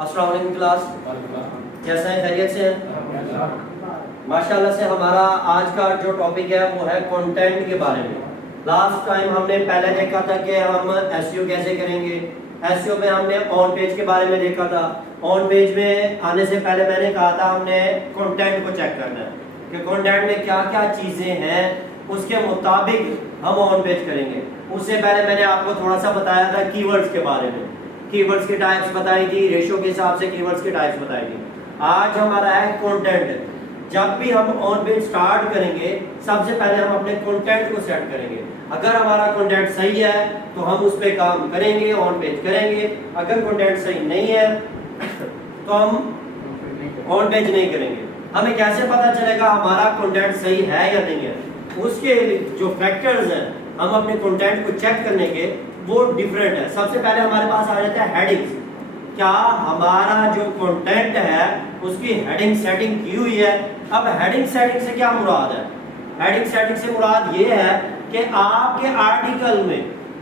अस्सलाम वालेकुम क्लास, कैसे हैं? खैरियत से हैं? माशाल्लाह से हमारा आज का जो टॉपिक है वो है कंटेंट के बारे में। लास्ट टाइम हमने पहले देखा था कि हम एसईओ कैसे करेंगे। एसईओ में हमने ऑन पेज के बारे में देखा था। ऑन पेज में आने से पहले मैंने कहा था हमने कंटेंट को चेक करना है कि कंटेंट में क्या क्या चीज़ें हैं, उसके मुताबिक हम ऑन पेज करेंगे। उससे पहले मैंने आपको थोड़ा सा बताया था कीवर्ड्स के बारे में, कीवर्ड्स की टाइप्स बताई थी, रेशियो के हिसाब से कीवर्ड्स की टाइप्स बताई थी। आज हमारा है कंटेंट। जब भी हम ऑन पेज स्टार्ट करेंगे सबसे पहले हम अपने कंटेंट को सेट करेंगे। अगर हमारा कंटेंट सही है तो हम उस पर काम करेंगे, ऑन पेज करेंगे। अगर कंटेंट सही नहीं है तो हम ऑन पेज नहीं करेंगे। हमें कैसे पता चलेगा हमारा कंटेंट सही है या नहीं है? उसके जो फैक्टर्स हैं हम अपने कंटेंट को चेक करने के वो डिफरेंट है। सबसे पहले हमारे पास आ जाता है हेडिंग्स। क्या हमारा जो कंटेंट है उसकी हेडिंग सेटिंग की हुई है? अब हेडिंग सेटिंग से क्या मुराद है? हेडिंग सेटिंग से मुराद ये है कि आपके आर्टिकल में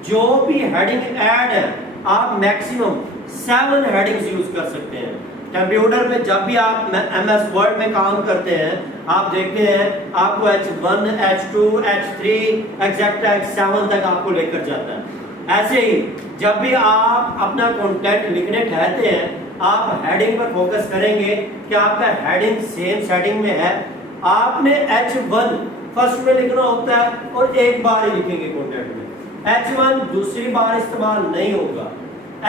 जो भी हेडिंग ऐड है आप मैक्सिमम 7 हेडिंग्स यूज कर सकते हैं। कंप्यूटर पे जब भी आप MS वर्ड में काम करते हैं आप देखते हैं आपको H1, H2, H3 exact H7 तक आपको लेकर जाता है। ऐसे ही जब भी आप अपना कंटेंट लिखने ठहरते हैं आप हेडिंग पर फोकस करेंगे कि आपका हेडिंग सेम सेटिंग में है। आपने H1 फर्स्ट में लिखना होता है और एक बार ही लिखेंगे कंटेंट में। H1 दूसरी बार इस्तेमाल नहीं होगा।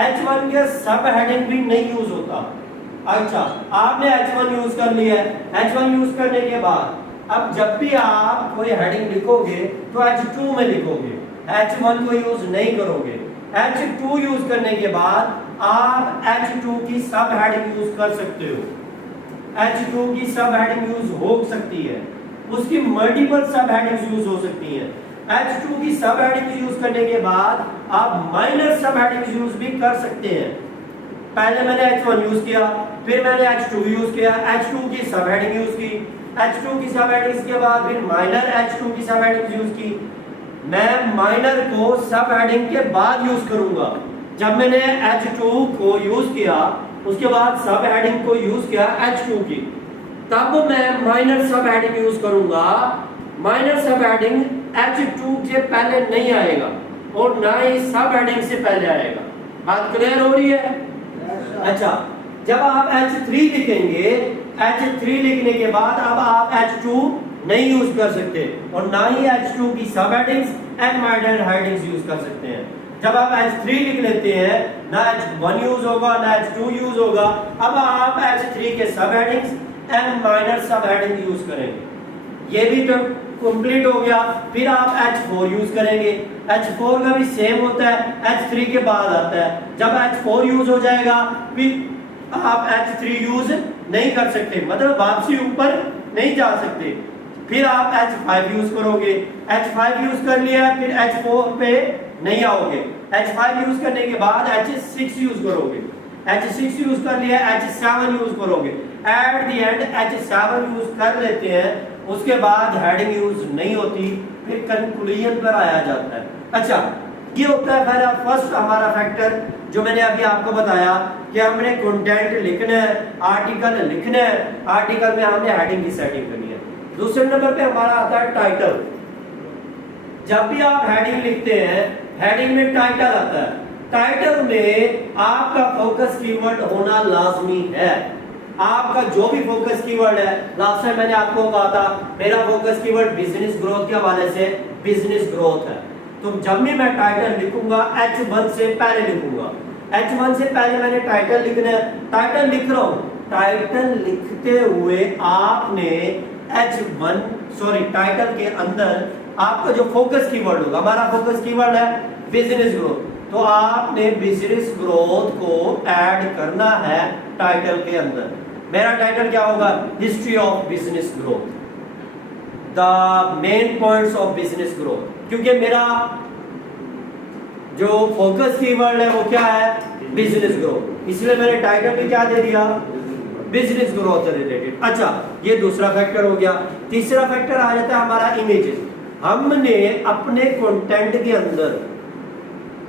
H1 के सब हेडिंग भी नहीं यूज होता। अच्छा, आपने H1 यूज कर लिया है। H1 यूज करने के बाद अब जब भी आप कोई हेडिंग लिखोगे तो H2 में लिखोगे, H1 को यूज नहीं करोगे। H2 यूज करने के बाद आप H2 की सब हेडिंग यूज कर सकते हो। H2 की सब हेडिंग यूज हो सकती है, उसकी मल्टीपल सब हेडिंग्स यूज हो सकती हैं। H2 की सब हेडिंग्स यूज करने के बाद आप माइनर सब हेडिंग्स यूज भी कर सकते हैं। पहले मैंने H1 यूज किया, फिर मैंने H2 यूज किया, H2 की सब हेडिंग यूज की, H2 की सब हेडिंग्स के बाद फिर माइनर H2 की सब हेडिंग्स यूज की। मैं माइनर को सब हेडिंग के बाद यूज करूंगा। जब मैंने H2 को यूज किया उसके बाद सब हेडिंग को यूज किया H2 की, तब मैं माइनर सब हेडिंग यूज करूंगा। माइनर सब हेडिंग H2 से पहले नहीं आएगा और ना ही सब हेडिंग से पहले आएगा। बात क्लियर हो रही है? अच्छा, जब आप H3 लिखेंगे, H3 लिखने के बाद अब आप H2 नहीं यूज कर सकते और ना ही H2 की सब headings and minor headings use कर सकते हैं। जब आप H3 लिख लेते हैं ना H1 यूज होगा ना H2 यूज होगा। अब आप H3 के सब हेडिंग्स एंड माइनर सब हेडिंग यूज करेंगे। ये भी तो कंप्लीट हो गया। फिर आप H4 यूज करेंगे। H4 का भी सेम होता है, H3 के बाद आता है। जब H4 यूज हो जाएगा फिर आप H3 यूज नहीं कर सकते, मतलब वापसी ऊपर नहीं जा सकते। फिर आप H5 यूज करोगे। H5 यूज कर लिया फिर H4 पे नहीं आओगे। H5 यूज करने के बाद H6 यूज करोगे। H6 यूज कर लिया H7 यूज करोगे। At the end H7 use कर लेते हैं, उसके बाद हेडिंग यूज नहीं होती, फिर कंक्लूजन पर आया जाता है। अच्छा, ये होता है पहला फर्स्ट हमारा फैक्टर जो मैंने अभी आपको बताया कि हमने कंटेंट लिखना है, आर्टिकल लिखना है, आर्टिकल में हमने हेडिंग की सेटिंग करनी है। दूसरे नंबर पे हमारा आता है टाइटल। जब भी आप हेडिंग लिखते हैं हेडिंग में टाइटल आता है। टाइटल में आपका फोकस कीवर्ड होना लाजमी है। आपका जो भी फोकस कीवर्ड है, लास्ट टाइम मैंने आपको कहा था मेरा फोकस कीवर्ड बिजनेस ग्रोथ के हवाले से बिजनेस ग्रोथ है। तो जब भी मैं टाइटल लिखूंगा H1 से पहले लिखूंगा। H1 से पहले मैंने टाइटल लिखना है। टाइटल लिख रहा हूं, टाइटल लिखते हुए आपने टाइटल के अंदर आपका जो फोकस कीवर्ड होगा, हमारा फोकस कीवर्ड है बिजनेस ग्रोथ, तो आपने बिजनेस ग्रोथ को ऐड करना है टाइटल के अंदर। मेरा टाइटल क्या होगा? History of business growth, the main points of business growth, क्योंकि मेरा जो फोकस कीवर्ड है वो क्या है? बिजनेस ग्रोथ, इसलिए मैंने टाइटल भी क्या दे दिया? बिजनेस ग्रोथ से रिलेटेड। अच्छा, ये दूसरा फैक्टर हो गया। तीसरा फैक्टर आ जाता है हमारा इमेजेस। हमने अपने कंटेंट के अंदर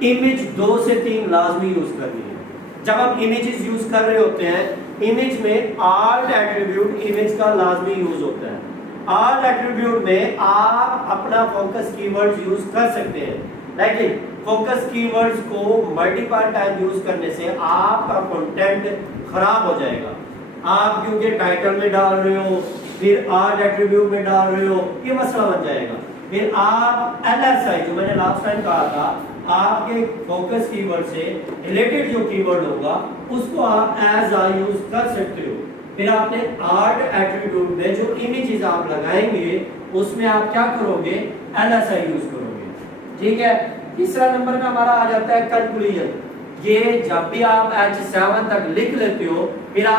इमेज 2 से 3 लाजमी यूज करनी है। जब हम इमेजेस यूज कर रहे होते हैं, इमेज में आर्ट एट्रीब्यूट इमेज का लाजमी यूज होता है। आर्ट एट्रीब्यूट में आप अपना फोकस कीवर्ड्स यूज कर सकते हैं, लेकिन फोकस कीवर्ड्स को मल्टीपल टाइम यूज करने से आपका कंटेंट खराब हो जाएगा। आप क्योंकि टाइटल में डाल रहे हो, फिर आर्ट एट्रीब्यूट में डाल रहे हो, ये मसला बन जाएगा। फिर आप LSI जो मैंने लास्ट टाइम कहा था, आपके फोकस कीवर्ड से रिलेटेड जो कीवर्ड होगा उसको आप एज आ यूज कर सकते हो। फिर आपने आर्ट एट्रीब्यूट में जो इमेजेस आप लगाएंगे उसमें आप क्या करोगे, LSI यूज करोगे। ठीक है। तीसरा नंबर में हमारा आ जाता है कंक्लूजन। ये जब भी आप H7 तक लिख लेते हो, फिर